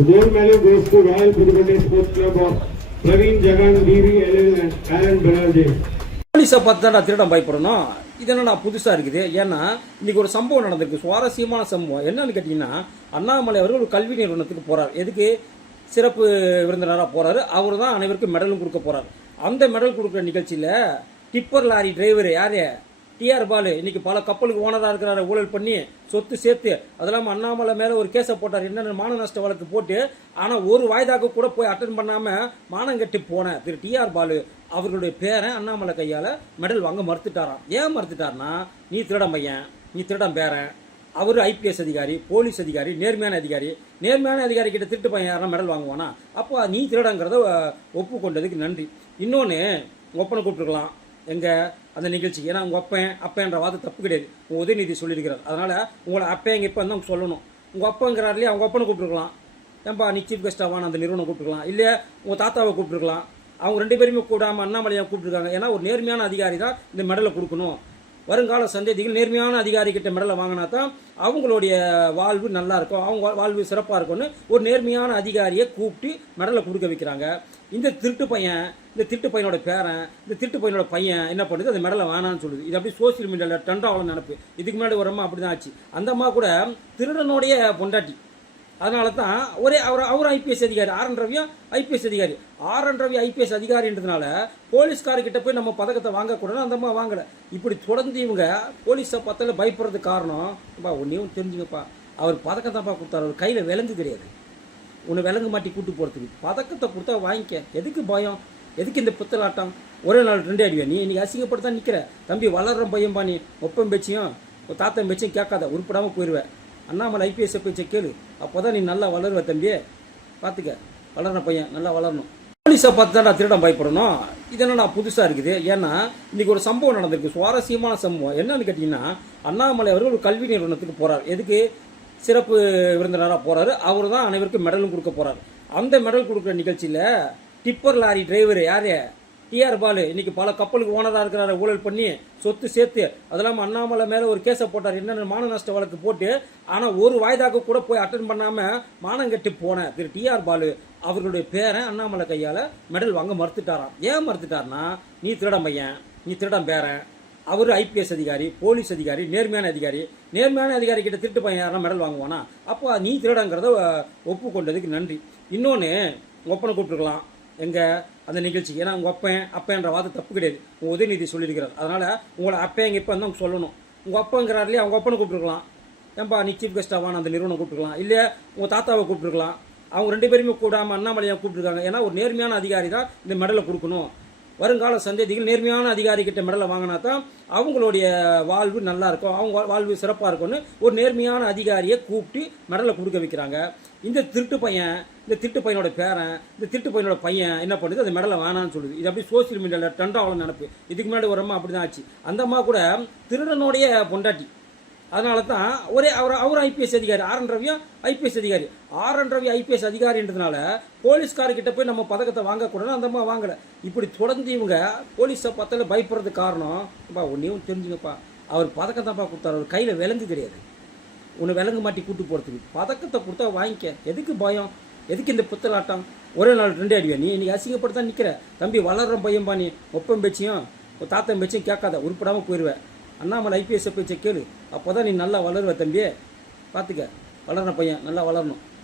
The gold medal goes to Royal Puducherry Sports Club of Praveen Jagan, DV, LL and Alan Banerjee. போலீஸை பார்த்து தான் திருடம் பயப்படணும் இது நான் புதுசாக இருக்குது. ஏன்னா இன்னைக்கு ஒரு சம்பவம் நடந்திருக்கு. சுவாரஸ்யமான சம்பவம். என்னன்னு கேட்டிங்கன்னா அண்ணாமலை அவர்கள் ஒரு கல்வி நிறுவனத்துக்கு போகிறார் எதுக்கு? சிறப்பு விருந்தினராக போகிறாரு அவர் தான் அனைவருக்கும் மெடலும் கொடுக்க போகிறார் அந்த மெடல் கொடுக்குற நிகழ்ச்சியில் டிப்பர் லாரி டிரைவர் யார்? டிஆர் பாலு இன்னைக்கு பல கப்பலுக்கு ஓனராக இருக்கிறாரு ஊழல் பண்ணி சொத்து சேர்த்து அதெல்லாம் அண்ணாமலை மேலே ஒரு கேஸை போட்டார் என்னென்ன மான நஷ்ட வழக்கு போட்டு ஆனால் ஒரு வாய்தாக்கு கூட போய் அட்டன் பண்ணாமல் மானங்கெட்டு போன திரு டிஆர் பாலு அவர்களுடைய பேரை அண்ணாமலை கையால் மெடல் வாங்க மறுத்துட்டாராம். ஏன் மறுத்துட்டார்னா நீ திருடம் பையன் நீ திருடம் பேரன் அவர் ஐபிஎஸ் அதிகாரி போலீஸ் அதிகாரி நேர்மையான அதிகாரி நேர்மையான அதிகாரி கிட்ட திருட்டு பையன் யாரா மெடல் வாங்குவானா? அப்போ நீ திருடங்கிறத ஒப்புக்கொண்டதுக்கு நன்றி. இன்னொன்று ஒப்பனை கூப்பிட்டுருக்கலாம். எங்கள் அந்த நிகழ்ச்சி. ஏன்னா உங்கள் அப்பன் அப்பன்ற வாதம் தப்பு கிடையாது. உங்கள் உதயநிதி சொல்லியிருக்கிறார். அதனால் உங்களை அப்பேங்க இப்போ தான் சொல்லணும். உங்கள் அப்பங்கிறார் இல்லையா அவங்க அப்பனை கூப்பிட்டுருக்கலாம். ஏன்பா நீ சீஃப் கெஸ்டாவான அந்த நிறுவனம் கூப்பிட்டுருக்கலாம். இல்லையா உங்கள் தாத்தாவை கூப்பிட்டுருக்கலாம். அவங்க ரெண்டு பேருமே கூடாமல் அண்ணாமலையை கூப்பிட்டுருக்காங்க. ஏன்னா ஒரு நேர்மையான அதிகாரி தான் இந்த மெடலை கொடுக்கணும். வருங்கால சந்ததிகள் நேர்மையான அதிகாரிகிட்ட மெடலை வாங்கினா தான் அவங்களுடைய வாழ்வு நல்லா இருக்கும். அவங்க வாழ்வு சிறப்பாக இருக்கும்னு ஒரு நேர்மையான அதிகாரியை கூப்பிட்டு மெடலை கொடுக்க வைக்கிறாங்க. இந்த திருட்டு பையன் இந்த திருட்டு பையனோட பேரன் இந்த திருட்டு பையனோட பையன் என்ன பண்ணுது? அந்த மெடலை வேணாம்னு சொல்லுது. இது அப்படியே சோசியல் மீடியாவில் டண்டாவளம் நினப்பு. இதுக்கு முன்னாடி ஒரு அம்மா அப்படி தான் ஆச்சு. அந்த அம்மா கூட திருடனுடைய பொண்டாட்டி. அதனால தான் ஒரே அவர் அவர் ஐபிஎஸ் அதிகாரி ஆர் என் ரவியும் ஐபிஎஸ் அதிகாரி. ஆர் என் ரவி ஐபிஎஸ் அதிகாரின்றதுனால போலீஸ்காரர்கிட்ட போய் நம்ம பதக்கத்தை வாங்கக்கூடாது அந்த அம்மா வாங்கலை. இப்படி தொடர்ந்து இவங்க போலீஸை பார்த்தால பயப்படுறதுக்கு காரணம் பா ஒன்றையும் தெரிஞ்சுங்கப்பா. அவர் பதக்கம் தான்ப்பா கொடுத்தாரு. அவர் கையில் விலங்கு கிடையாது. உன்னை விலங்கு மாட்டி கூட்டு போகிறதுக்கு பதக்கத்தை கொடுத்தா வாங்கிக்க. எதுக்கு பயம்? எதுக்கு இந்த புத்தலாட்டம்? ஒரே நாள் ரெண்டு அடிவியா நீ இன்றைக்கி அசிங்கப்பட்டு தான் நிற்கிற தம்பி வளர்ற பையன் பா நீ. ஒப்பம் பேச்சியும் உன் தாத்தன் பேச்சியும் கேட்காத. உருப்படாமல் போயிடுவேன் அண்ணாமலை ஐபிஎஸ் பேச்சை கேளு. அப்போ தான் நீ நல்லா வளருவ தம்பி பார்த்துக்க வளர்ன பையன் நல்லா வளரணும். போலீஸை பார்த்து தான் நான் திருடம் பயப்படணும். இது நான் புதுசாக இருக்குது? ஏன்னா இன்றைக்கி ஒரு சம்பவம் நடந்திருக்கு. சுவாரஸ்யமான சம்பவம். என்னன்னு கேட்டிங்கன்னா அண்ணாமலை அவர்கள் ஒரு கல்வி நிறுவனத்துக்கு போகிறார் எதுக்கு? சிறப்பு விருந்தினராக போகிறாரு அவர் தான் அனைவருக்கும் மெடலும் கொடுக்க போகிறார் அந்த மெடல் கொடுக்குற நிகழ்ச்சியில் டிப்பர் லாரி டிரைவர் யார்? டிஆர் பாலு இன்னைக்கு பல கப்பலுக்கு ஓனராக இருக்கிறாரு ஊழல் பண்ணி சொத்து சேர்த்து அது இல்லாமல் அண்ணாமலை மேலே ஒரு கேஸை போட்டார். என்னென்ன மான நஷ்ட வழக்கு போட்டு ஆனால் ஒரு வாய்தாக்கு கூட போய் அட்டன் பண்ணாமல் மானம் கட்டி போன திரு டிஆர் பாலு அவர்களுடைய பேரை அண்ணாமலை கையால் மெடல் வாங்க மறுத்துட்டாராம். ஏன் மறுத்துட்டார்னா நீ திருடம் பையன் நீ திருடம் பேரன் அவர் ஐபிஎஸ் அதிகாரி போலீஸ் அதிகாரி நேர்மையான அதிகாரி நேர்மையான அதிகாரி கிட்ட திருட்டு பையன் யாரா மெடல் வாங்குவானா? அப்போ நீ திருடங்கிறத ஒப்புக்கொண்டதுக்கு நன்றி. இன்னொன்று ஒப்பனை கூப்பிட்டுருக்கலாம். எங்கள் அந்த நிகழ்ச்சி. ஏன்னா உங்கள் அப்பன் அப்பன்ற வாதம் தப்பு கிடையாது. உங்கள் உதயநிதி சொல்லியிருக்கிறார். அதனால் உங்களை அப்பேங்க இப்போ தான் சொல்லணும். உங்கள் அப்பங்கிறார் இல்லையா அவங்க அப்பனை கூப்பிட்டுருக்கலாம். ஏன்பா நீ சீஃப் கெஸ்டாவான அந்த நிறுவனம் கூப்பிட்டுருக்கலாம். இல்லையா உங்கள் தாத்தாவை கூப்பிட்டுருக்கலாம். அவங்க ரெண்டு பேருமே கூடாமல் அண்ணாமலையை கூப்பிட்டுருக்காங்க. ஏன்னா ஒரு நேர்மையான அதிகாரி தான் இந்த மெடலை கொடுக்கணும். வருங்கால சந்ததிகள் நேர்மையான அதிகாரி கிட்ட மெடலை வாங்கினா தான் அவங்களுடைய வாழ்வு நல்லா இருக்கும். அவங்க வாழ்வு சிறப்பாக இருக்கும்னு ஒரு நேர்மையான அதிகாரியை கூப்பிட்டு மெடலை கொடுக்க வைக்கிறாங்க. இந்த திருட்டு பையன் இந்த திருட்டு பையனோட பேரன் இந்த திருட்டு பையனோட பையன் என்ன பண்ணுது? அந்த மெடலை வேணாம்னு சொல்லுது. இது அப்படியே சோசியல் மீடியாவில் டண்டாவளம் நினப்பு. இதுக்கு முன்னாடி ஒரு அம்மா அப்படி தான் ஆச்சு. அந்த அம்மா கூட திருடனுடைய பொண்டாட்டி அதனால தான் ஒரே அவர் அவர் ஐபிஎஸ் அதிகாரி ஆர் என் ரவியும் ஐபிஎஸ் அதிகாரி. ஆர் என் ரவி ஐபிஎஸ் அதிகாரின்றதுனால போலீஸ்காரர்கிட்ட போய் நம்ம பதக்கத்தை வாங்கக்கூடாது அந்த அம்மா வாங்கலை. இப்படி தொடர்ந்து இவங்க போலீஸை பார்த்தால பயப்படுறதுக்கு காரணம் பா ஒன்றையும் தெரிஞ்சுங்கப்பா. அவர் பதக்கத்தாப்பா கொடுத்தாரு. அவர் கையில் விலங்கு கிடையாது. உன்னை விலங்கு மாட்டி கூட்டு போகிறதுக்கு பதக்கத்தை கொடுத்தா வாங்கிக்க. எதுக்கு பயம்? எதுக்கு இந்த புத்தலாட்டம்? ஒரே நாள் ரெண்டே அடிவியா நீ? இன்னைக்கு அசிங்கப்பட்டு தான் நிற்கிற தம்பி வளர்ற பையன்பா நீ? ஒப்பம் பேச்சியும் தாத்தம் தாத்தன் பேச்சியும் கேட்காத. உருப்படாமல் போயிடுவேன் அண்ணாமலை ஐபிஎஸ் போய் கேளு. அப்போ தான் நீ நல்லா வளருவ தம்பி பார்த்துக்க வளர்ற பையன் நல்லா வளரணும்.